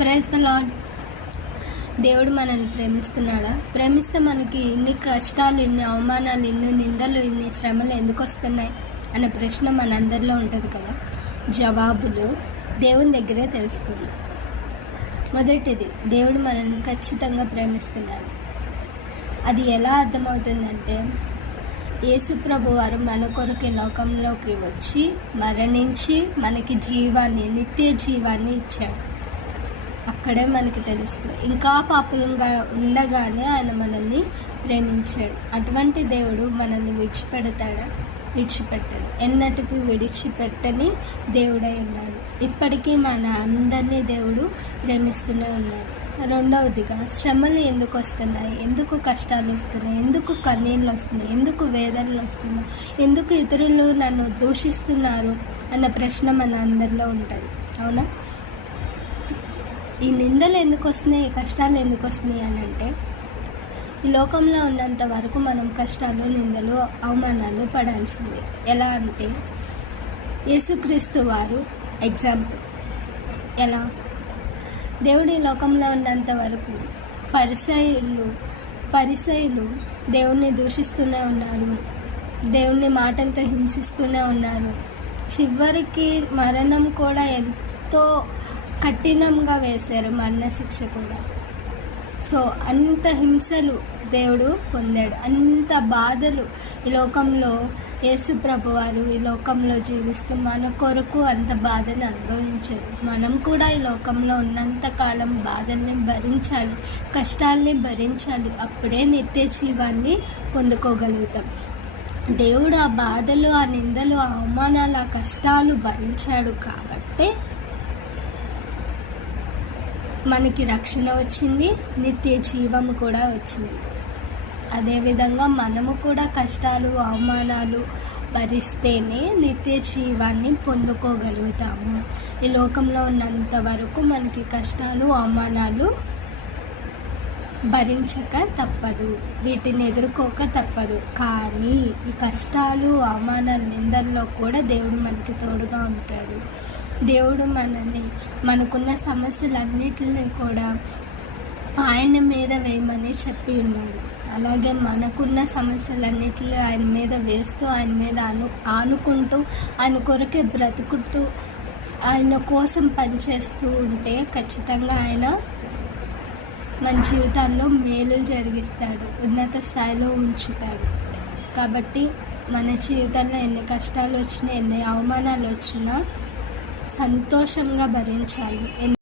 Praise the lord. దేవుడు మనల్ని ప్రేమిస్తున్నాడా? ప్రేమిస్తే మనకి ఇన్ని కష్టాలు, ఇన్ని అవమానాలు, ఇన్ని నిందలు, ఇన్ని శ్రమలు ఎందుకు వస్తున్నాయి అనే ప్రశ్న మనందరిలో ఉంటుంది కదా. జవాబులు దేవుని దగ్గరే తెలుసుకుందాం. మొదటిది, దేవుడు మనల్ని ఖచ్చితంగా ప్రేమిస్తున్నాడు. అది ఎలా అర్థమవుతుందంటే, యేసు ప్రభు వారు మన కొరకు లోకంలోకి వచ్చి మరణించి మనకి జీవాన్ని, నిత్య జీవాన్ని ఇచ్చాడు. అక్కడే మనకి తెలుస్తుంది. ఇంకా పాపులంగా ఉండగానే ఆయన మనల్ని ప్రేమించాడు. అటువంటి దేవుడు మనల్ని విడిచిపెడతాడా? విడిచిపెట్టాడు. ఎన్నటికీ విడిచిపెట్టని దేవుడై ఉన్నాడు. ఇప్పటికీ మన అందరినీ దేవుడు ప్రేమిస్తూనే ఉన్నాడు. రెండవదిగా, శ్రమలు ఎందుకు వస్తున్నాయి, ఎందుకు కష్టాలు వస్తున్నాయి, ఎందుకు కన్నీళ్ళు వస్తున్నాయి, ఎందుకు వేదనలు వస్తున్నాయి, ఎందుకు ఇతరులు నన్ను దూషిస్తున్నారు అన్న ప్రశ్న మన అందరిలో ఉంటుంది. అవునా? ఈ నిందలు ఎందుకు వస్తున్నాయి, ఈ కష్టాలు ఎందుకు వస్తున్నాయి అని అంటే, ఈ లోకంలో ఉన్నంత వరకు మనం కష్టాలు, నిందలు, అవమానాలు పడాల్సిందే. ఎలా అంటే, యేసుక్రీస్తు వారు ఎగ్జాంపుల్. ఎలా? దేవుడు ఈ లోకంలో ఉన్నంత వరకు పరిసయులు దేవుణ్ణి దూషిస్తూనే ఉన్నారు, దేవుణ్ణి మాటలతో హింసిస్తూనే ఉన్నారు. చివరికి మరణం కూడా ఎంతో కఠినంగా వేశారు, మరణశిక్ష కూడా. సో అంత హింసలు దేవుడు పొందాడు, అంత బాధలు ఈ లోకంలో యేసు ప్రభు వారు ఈ లోకంలో జీవిస్తూ మన కొరకు అంత బాధని అనుభవించారు. మనం కూడా ఈ లోకంలో ఉన్నంత కాలం బాధల్ని భరించాలి, కష్టాల్ని భరించాలి. అప్పుడే నిత్య జీవాన్ని పొందుకోగలుగుతాం. దేవుడు ఆ బాధలు, ఆ నిందలు, ఆ అవమానాలు, ఆ కష్టాలు భరించాడు కాబట్టే మనకి రక్షణ వచ్చింది, నిత్య జీవము కూడా వచ్చింది. అదేవిధంగా మనము కూడా కష్టాలు, అవమానాలు భరిస్తేనే నిత్య జీవాన్ని పొందుకోగలుగుతాము. ఈ లోకంలో ఉన్నంత వరకు మనకి కష్టాలు, అవమానాలు భరించక తప్పదు, వీటిని ఎదుర్కోక తప్పదు. కానీ ఈ కష్టాలు, అవమానాలు, నిందల్లో కూడా దేవుడు మనకి తోడుగా ఉంటాడు. దేవుడు మనకున్న సమస్యలన్నిటిని కూడా ఆయన మీద వేయమని చెప్పి ఉన్నాడు. అలాగే మనకున్న సమస్యలన్నిటిని ఆయన మీద వేస్తూ, ఆయన మీద ఆనుకుంటూ, ఆయన కొరకే బ్రతుకుతూ, ఆయన కోసం పనిచేస్తూ ఉంటే ఖచ్చితంగా ఆయన మన జీవితాల్లో మేలు జరిగిస్తాడు, ఉన్నత స్థాయిలో ఉంచుతాడు. కాబట్టి మన జీవితంలో ఎన్ని కష్టాలు వచ్చినా, ఎన్ని అవమానాలు వచ్చినా సంతోషంగా భరించాలి.